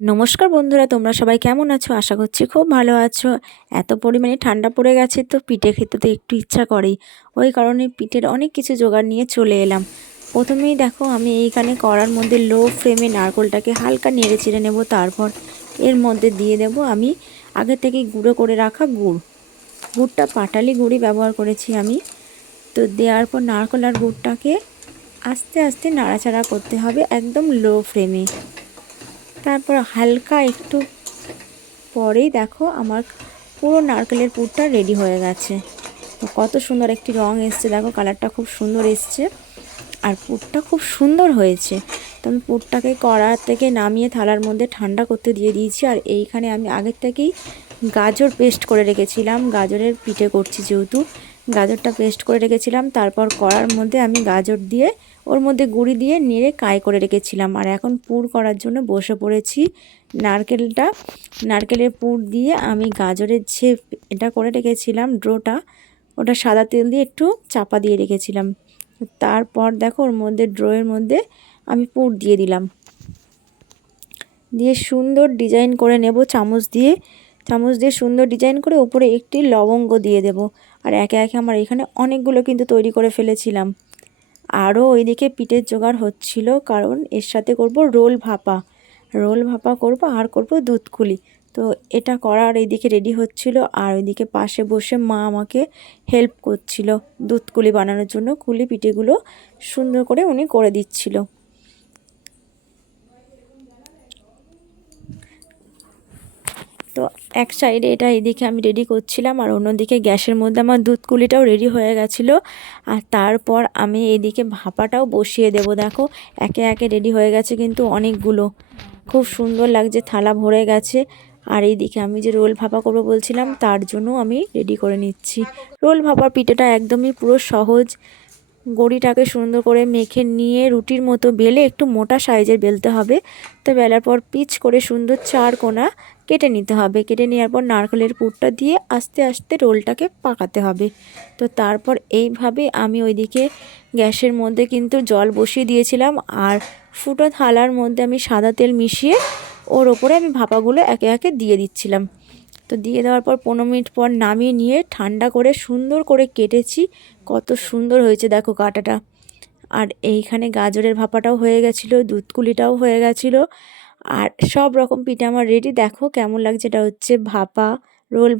নমস্কার বন্ধুরা, তোমরা সবাই কেমন আছো? আশা করছি খুব ভালো আছো। এত পরিমাণে ঠান্ডা পড়ে গেছে তো পিঠে খেতে তো একটু ইচ্ছা করেই। ওই কারণে পিঠের অনেক কিছু জোগাড় নিয়ে চলে এলাম। প্রথমেই দেখো আমি এইখানে কড়ার মধ্যে লো ফ্লেমে নারকেলটাকে হালকা নেড়ে চেড়ে নেব। তারপর এর মধ্যে দিয়ে দেব আমি আগে থেকে গুঁড়ো করে রাখা গুড়টা পাটালি গুঁড়ি ব্যবহার করেছি আমি। তো দেওয়ার পর নারকেল আর গুড়টাকে আস্তে আস্তে নাড়াচাড়া করতে হবে একদম লো ফ্লেমে। তারপর হালকা একটু পরেই দেখো আমার পুরো নারকেলের পুরটা রেডি হয়ে গেছে। তো কত সুন্দর একটি রং এসছে, দেখো কালারটা খুব সুন্দর এসছে আর পুরটা খুব সুন্দর হয়েছে। তো আমি পুরটাকে কড়া থেকে নামিয়ে থালার মধ্যে ঠান্ডা করতে দিয়ে দিয়েছি। আর এইখানে আমি আগের থেকেই গাজর পেস্ট করে রেখেছিলাম, গাজরের পিঠে করছি যেহেতু গাজরটা পেস্ট করে রেখেছিলাম। তারপর কড়ার মধ্যে আমি গাজর দিয়ে ওর মধ্যে গুঁড়ি দিয়ে নেড়ে কায় করে রেখেছিলাম। আর এখন পুর করার জন্য বসে পড়েছি। নারকেলের পুর দিয়ে আমি গাজরের যে এটা করে রেখেছিলাম ডোটা, ওটা সাদা তেল দিয়ে একটু চাপা দিয়ে রেখেছিলাম। তারপর দেখো ওর মধ্যে ড্রোয়ের মধ্যে আমি পুর দিয়ে দিলাম, দিয়ে সুন্দর ডিজাইন করে নেব চামচ দিয়ে সুন্দর ডিজাইন করে উপরে একটি লবঙ্গ দিয়ে দেব। আর একে একে আমার এখানে অনেকগুলো কিন্তু তৈরি করে ফেলেছিলাম। আরও ওইদিকে পিঠের জোগাড় হচ্ছিল, কারণ এর সাথে করব রোল ভাপা করব আর করব দুধকুলি। তো এটা করার এইদিকে রেডি হচ্ছিল, আর ওইদিকে পাশে বসে মা আমাকে হেল্প করছিল দুধকুলি বানানোর জন্য। কুলি পিঠেগুলো সুন্দর করে উনি করে দিচ্ছিল। তো এক সাইডে এটা এদিকে আমি রেডি করছিলাম, আর অন্যদিকে গ্যাসের মধ্যে আমার দুধকুলিটাও রেডি হয়ে গেছিলো। আর তারপর আমি এদিকে ভাপাটাও বসিয়ে দেব। দেখো একে একে রেডি হয়ে গেছে কিন্তু অনেকগুলো, খুব সুন্দর লাগছে, থালা ভরে গেছে। আর এইদিকে আমি যে রোল ভাপা করবো বলছিলাম তার জন্য আমি রেডি করে নিচ্ছি। রোল ভাপা পিঠেটা একদমই পুরো সহজ। গড়িটাকে সুন্দর করে মেখে নিয়ে রুটির মতো বেলে একটু মোটা সাইজের বেলতে হবে। তো বেলার পর পিচ করে সুন্দর চার কোণা কেটে নিতে হবে। কেটে নেওয়ার পর নারকেলের পুরটা দিয়ে আস্তে আস্তে রোলটাকে পাকাতে হবে। তো তারপর এইভাবে আমি ওইদিকে গ্যাসের মধ্যে কিন্তু জল বসিয়ে দিয়েছিলাম, আর ফুটো থালার মধ্যে আমি সাদা তেল মিশিয়ে ওর ওপরে আমি ভাপাগুলো একে একে দিয়ে দিচ্ছিলাম। তো দিয়ে দেওয়ার পর 15 মিনিট পর নামিয়ে নিয়ে ঠান্ডা করে সুন্দর করে কেটেছি। কত সুন্দর হয়েছে দেখো কাটাটা। আর এইখানে গাজরের ভাপাটাও হয়ে গেছিলো, দুধকুলিটাও হয়ে গেছিলো, আর সব রকম পিঠে আমার রেডি। দেখো কেমন লাগছে, এটা হচ্ছে ভাপা রোল ভাপা।